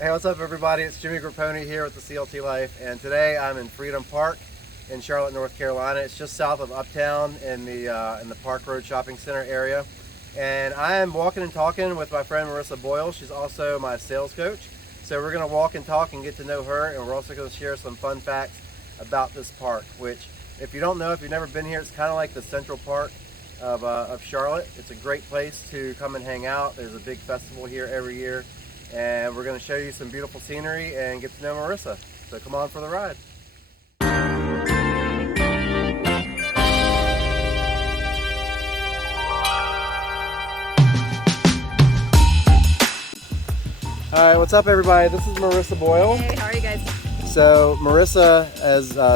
Hey, what's up everybody? It's Jimmy Grappone here with the CLT Life, and today I'm in Freedom Park in Charlotte, North Carolina. It's just south of Uptown in the Park Road Shopping Center area. And I am walking and talking with my friend Marissa Boyle. She's also my sales coach. So we're gonna walk and talk and get to know her, and we're also gonna share some fun facts about this park, which if you don't know, if you've never been here, it's kind of like the Central Park of Charlotte. It's a great place to come and hang out. There's a big festival here every year. And we're going to show you some beautiful scenery and get to know Marissa. So come on for the ride. All right, what's up everybody? This is Marissa Boyle. Hey, how are you guys? So Marissa,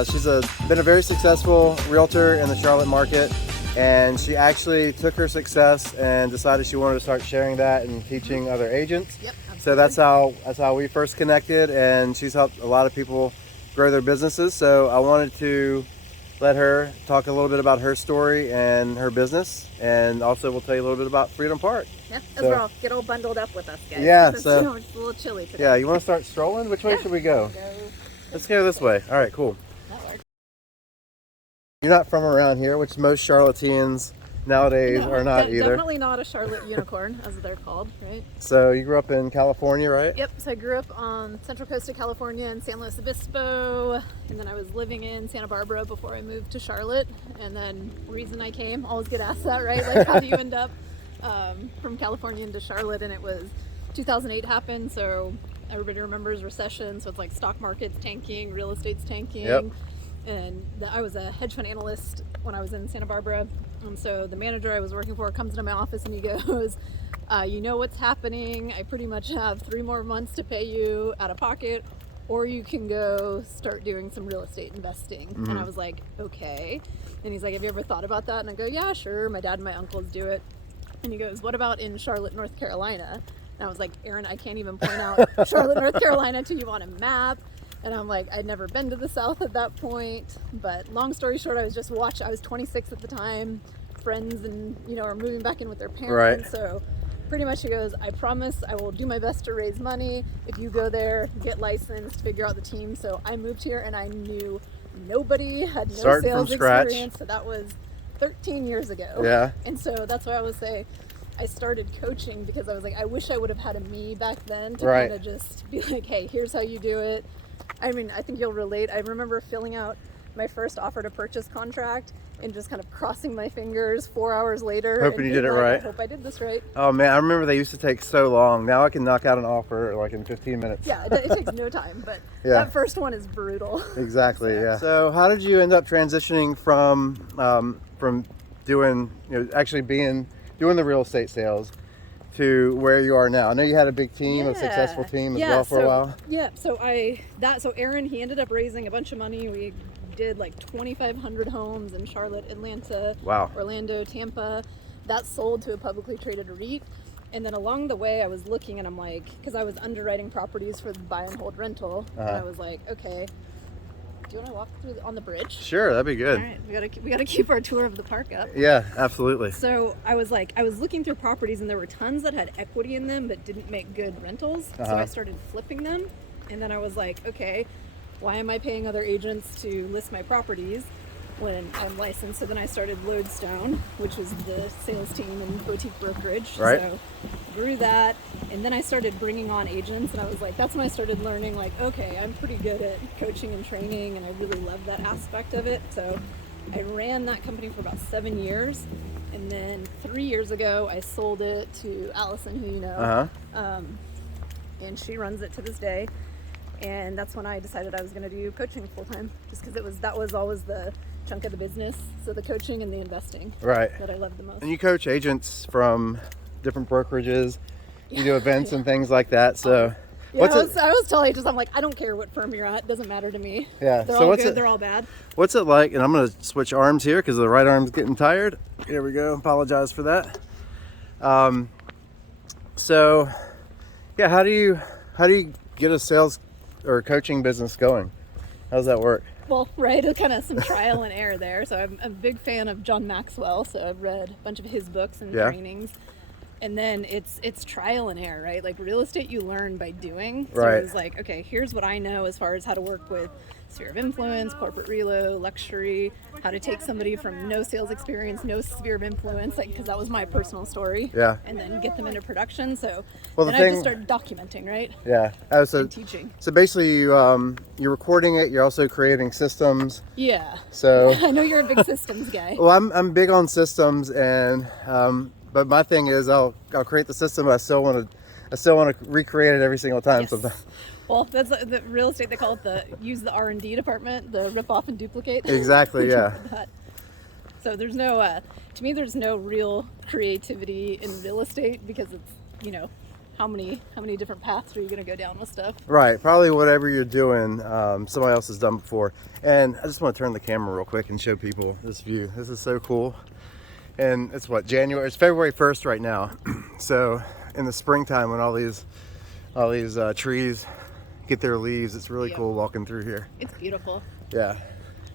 she's been a very successful realtor in the Charlotte market, and she actually took her success and decided she wanted to start sharing that and teaching other agents. Yep. So that's how we first connected, and she's helped a lot of people grow their businesses. So I wanted to let her talk a little bit about her story and her business, and also we'll tell you a little bit about Freedom Park. Yeah, as well. Get all bundled up with us, guys. Yeah, it's so it's a little chilly today. Yeah, you want to start strolling? Which way should we go? Let's go this way. All right, cool. That works. You're not from around here, which most Charlotteans nowadays are not either. Definitely not a Charlotte unicorn, as they're called, right? So you grew up in California, right? Yep. So I grew up on Central Coast of California in San Luis Obispo, and then I was living in Santa Barbara before I moved to Charlotte. And then reason I came, always get asked that, right? Like, how do you end up from California into Charlotte? And it was 2008 happened, so everybody remembers recession. So it's like stock market's tanking, real estate's tanking. Yep. And I was a hedge fund analyst when I was in Santa Barbara. And so the manager I was working for comes into my office and he goes, you know what's happening. I pretty much have 3 more months to pay you out of pocket, or you can go start doing some real estate investing. Mm-hmm. And I was like, okay. And he's like, have you ever thought about that? And I go, yeah, sure. My dad and my uncles do it. And he goes, what about in Charlotte, North Carolina? And I was like, Aaron, I can't even point out Charlotte, North Carolina to you on a map. And I'm like, I'd never been to the South at that point. But long story short, I was 26 at the time. Friends and, are moving back in with their parents. Right. So pretty much he goes, I promise I will do my best to raise money. If you go there, get licensed, figure out the team. So I moved here and I knew nobody, had no Starting sales from scratch. experience. So that was 13 years ago. Yeah. And so that's why I would say I started coaching, because I was like, I wish I would have had a me back then to Right. kind of just be like, hey, here's how you do it. I mean, I think you'll relate. I remember filling out my first offer to purchase contract and just kind of crossing my fingers 4 hours later. Hoping you did it right. I hope I did this right. Oh man, I remember they used to take so long. Now I can knock out an offer like in 15 minutes. Yeah, it takes no time, but Yeah. that first one is brutal. Exactly, yeah. So how did you end up transitioning from doing, actually doing the real estate sales to where you are now? I know you had a big team, a successful team as well for a while. Yeah, so Aaron, he ended up raising a bunch of money. We did like 2,500 homes in Charlotte, Atlanta, Wow. Orlando, Tampa. That sold to a publicly traded REIT. And then along the way I was looking and I'm like, because I was underwriting properties for the buy and hold rental, and I was like, okay, do you want to walk through on the bridge? Sure, that'd be good. All right, we gotta keep our tour of the park up. Yeah, absolutely. So I was looking through properties and there were tons that had equity in them but didn't make good rentals. So I started flipping them, and then I was like, okay, why am I paying other agents to list my properties when I'm licensed? So then I started Lodestone, which was the sales team and boutique brokerage. Right. So grew that, and then I started bringing on agents, and I was like, that's when I started learning, like, okay, I'm pretty good at coaching and training, and I really love that aspect of it. So I ran that company for about 7 years, and then 3 years ago I sold it to Allison, who you know, and she runs it to this day. And that's when I decided I was going to do coaching full time, just because that was always the chunk of the business. So the coaching and the investing, Right. that I loved the most. And you coach agents from different brokerages. You do events and things like that. So I always tell agents, I'm like, I don't care what firm you're at, it doesn't matter to me. Yeah. They're So all what's good, it? they're all bad. What's it like? And I'm going to switch arms here because the right arm's getting tired. Here we go. Apologize for that. So yeah, how do you get a sales or coaching business going? How does that work? Well, right, it's kind of some trial and error there. So I'm a big fan of John Maxwell, so I've read a bunch of his books and trainings. And then it's trial and error, right? Like real estate, you learn by doing. So Right. it's like, okay, here's what I know as far as how to work with sphere of influence, corporate relo, luxury, how to take somebody from no sales experience, no sphere of influence, like, because that was my personal story. Yeah. And then get them into production. So Well, then the I thing- just started documenting, right? Yeah. So And teaching. So basically, you're recording it. You're also creating systems. Yeah. So I know you're a big systems guy. well, I'm big on systems, and but my thing is I'll create the system, but I still want to recreate it every single time. Yes. Sometimes. Well, that's the real estate. They call it use the R&D department, the rip off and duplicate. Exactly. Yeah. So there's no, to me, there's no real creativity in real estate because it's, how many different paths are you going to go down with stuff? Right. Probably whatever you're doing, somebody else has done before. And I just want to turn the camera real quick and show people this view. This is so cool. And it's January? It's February 1st right now. So in the springtime, when all these trees get their leaves, it's really cool walking through here. It's beautiful. Yeah.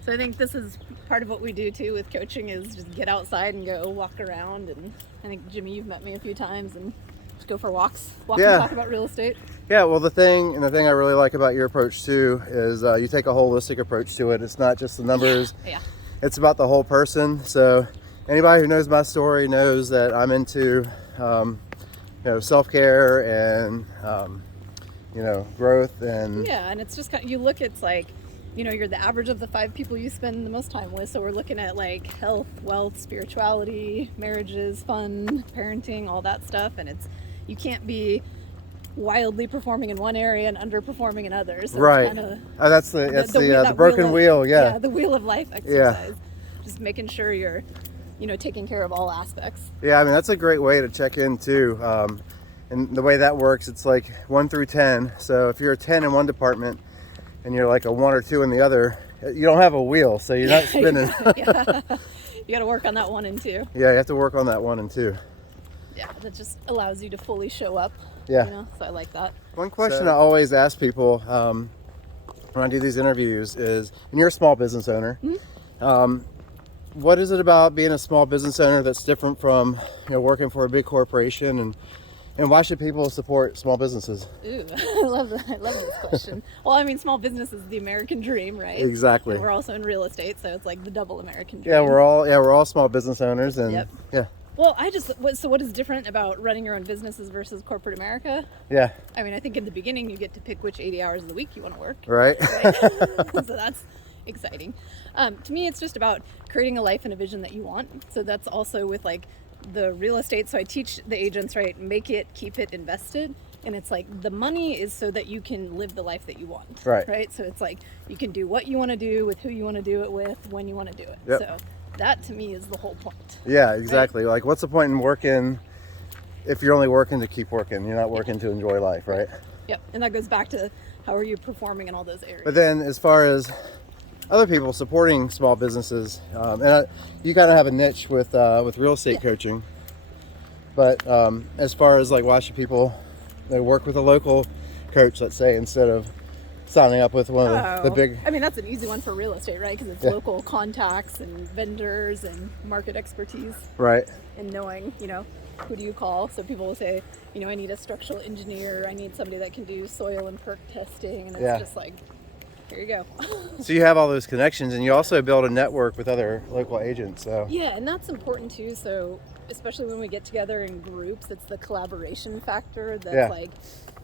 So I think this is part of what we do too with coaching is just get outside and go walk around. And I think, Jimmy, you've met me a few times and just go for walks, and talk about real estate. Yeah, well, the thing I really like about your approach too is you take a holistic approach to it. It's not just the numbers. Yeah. It's about the whole person. So anybody who knows my story knows that I'm into self-care and growth and and it's just you look, it's like, you're the average of the 5 people you spend the most time with. So we're looking at like health, wealth, spirituality, marriages, fun, parenting, all that stuff. And you can't be wildly performing in one area and underperforming in others. So right. That's the broken wheel. Yeah. The wheel of life exercise. Yeah. Just making sure you're, taking care of all aspects. Yeah, I mean, that's a great way to check in too. And the way that works, it's like 1 through 10. So if you're a 10 in one department and you're like a 1 or 2 in the other, you don't have a wheel, so you're not spinning. You got to work on that 1 and 2. Yeah, you have to work on that 1 and 2. Yeah, that just allows you to fully show up. Yeah. So I like that. One question I always ask people when I do these interviews is, and you're a small business owner, what is it about being a small business owner that's different from working for a big corporation, and why should people support small businesses? Ooh, I love this question. Well, I mean, small business is the American dream, right? Exactly. And we're also in real estate, so it's like the double American dream. Yeah, we're all small business owners, and yeah. Well, so what is different about running your own businesses versus corporate America? Yeah. I mean, I think in the beginning you get to pick which 80 hours of the week you want to work. Right. So that's exciting. To me, it's just about creating a life and a vision that you want. So that's also with like the real estate. So I teach the agents, right, make it, keep it, invested. And it's like the money is so that you can live the life that you want. Right. So it's like you can do what you want to do with who you want to do it with, when you want to do it. Yep. So that to me is the whole point. Yeah, exactly. Right? Like, what's the point in working if you're only working to keep working? You're not working to enjoy life, right? Yep. And that goes back to how are you performing in all those areas. But then as far as other people supporting small businesses, you kind of have a niche with real estate coaching. But as far as like, why should people work with a local coach, let's say, instead of signing up with one of the big... I mean, that's an easy one for real estate, right? Because it's local contacts and vendors and market expertise. Right. And knowing, who do you call? So people will say, I need a structural engineer. I need somebody that can do soil and perk testing. And it's just like, here you go. So you have all those connections, and you also build a network with other local agents. So yeah, and that's important too. So especially when we get together in groups, it's the collaboration factor that's like,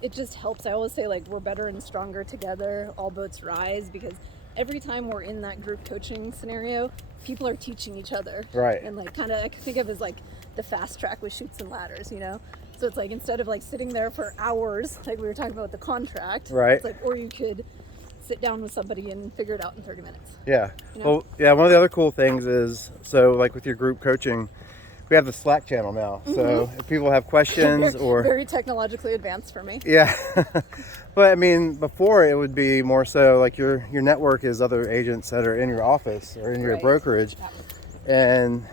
it just helps. I always say, like, we're better and stronger together, all boats rise, because every time we're in that group coaching scenario, people are teaching each other. Right. And like, kind of, I think of it as like the fast track with chutes and ladders, So it's like, instead of like sitting there for hours, like we were talking about with the contract, right? It's like, or you could sit down with somebody and figure it out in 30 minutes. Yeah. Well, yeah, one of the other cool things is, so like with your group coaching, we have the Slack channel now. So if people have questions or... Very technologically advanced for me. Yeah. But I mean, before it would be more so like your network is other agents that are in your office or in your brokerage. And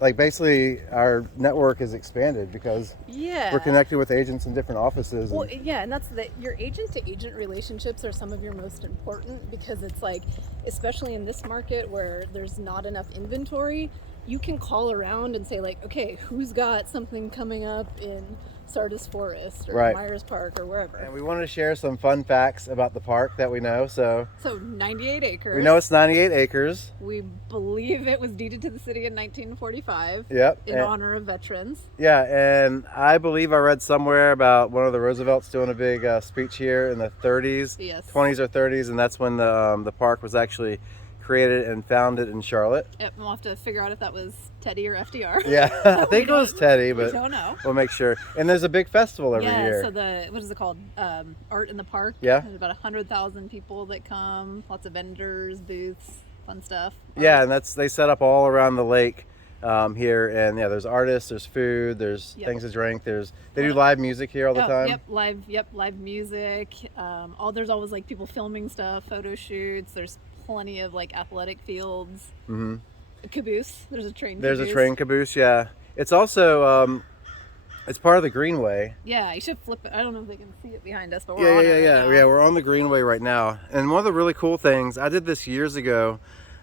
like basically our network is expanded because we're connected with agents in different offices. Well, and that's your agent to agent relationships are some of your most important, because it's like, especially in this market where there's not enough inventory, you can call around and say like, okay, who's got something coming up in Sardis Forest or Right. Myers Park or wherever. And we wanted to share some fun facts about the park that we know. So 98 acres. we know it's 98 acres. We believe it was deeded to the city in 1945. Yep. In honor of veterans. Yeah, and I believe I read somewhere about one of the Roosevelts doing a big speech here in the 30s, Yes. 20s or 30s, and that's when the park was actually created and founded in Charlotte. Yep, we'll have to figure out if that was Teddy or FDR. Yeah, I think it was Teddy, We but don't know. we'll make sure. And there's a big festival every year. So what is it called? Art in the Park. Yeah. There's about 100,000 people that come. Lots of vendors, booths, fun stuff. Yeah, and they set up all around the lake here, and yeah, there's artists, there's food, there's things to drink. They do live music here all the time. Live music. There's always like people filming stuff, photo shoots. There's plenty of like athletic fields. Mm-hmm. A caboose. There's a train. There's caboose. a train caboose. Yeah, it's also it's part of the Greenway. Yeah, you should flip it. I don't know if they can see it behind us, but Yeah, we're on it right now. We're on the Greenway right now. And one of the really cool things, I did this years ago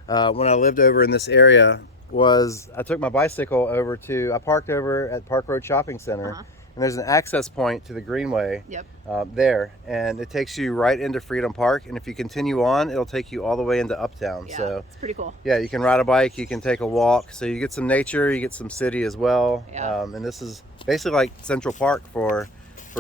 when I lived over in this area, was I took my bicycle I parked over at Park Road Shopping Center. Uh-huh. And there's an access point to the Greenway Yep. there, and it takes you right into Freedom Park, and if you continue on, it'll take you all the way into Uptown. Yeah, So it's pretty cool. yeah, you can ride a bike, you can take a walk, so you get some nature, you get some city as well. Yeah. And this is basically like Central Park for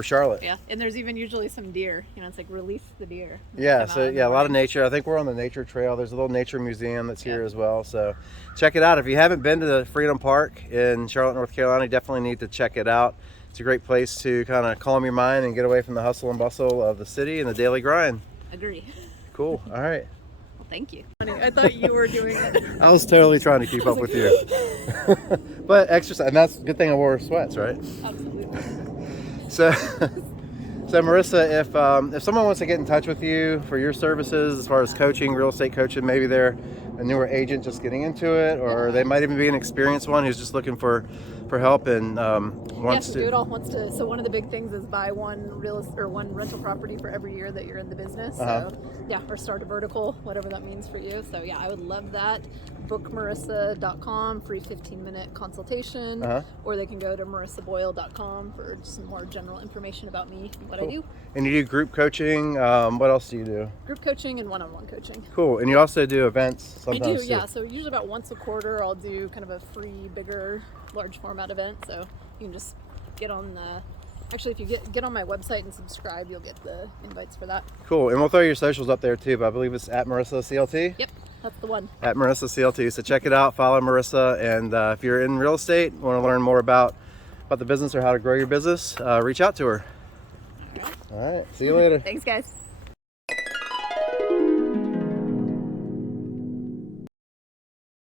Charlotte. Yeah, and there's even usually some deer. It's like release the deer. Yeah, so yeah, a lot of nature. I think we're on the nature trail. There's a little nature museum that's here as well. So check it out. If you haven't been to the Freedom Park in Charlotte, North Carolina, you definitely need to check it out. It's a great place to kind of calm your mind and get away from the hustle and bustle of the city and the daily grind. Agree. Cool. All right. Well, thank you. I thought you were doing it. I was totally trying to keep up with you. But exercise, and that's a good thing I wore sweats, right? Absolutely. So Marissa, if someone wants to get in touch with you for your services as far as coaching, real estate coaching, maybe they're a newer agent just getting into it, or they might even be an experienced one who's just looking for help and wants to do it all. So one of the big things is buy one rental property for every year that you're in the business. So or start a vertical, whatever that means for you. So yeah, I would love that. Book marissa.com, free 15-minute consultation, or they can go to marissaboyle.com for some more general information about me and what I do. And you do group coaching. What else do you do? Group coaching and one-on-one coaching. Cool. And you also do events sometimes. I do, yeah. So usually about once a quarter, I'll do kind of a free, bigger, large format event. So you can just get on the. Actually, if you get on my website and subscribe, you'll get the invites for that. Cool. And we'll throw your socials up there too. But I believe it's at Marissa CLT. Yep, that's the one. At Marissa CLT. So check it out. Follow Marissa. And if you're in real estate, want to learn more about the business or how to grow your business, reach out to her. All right. See you later. Thanks, guys.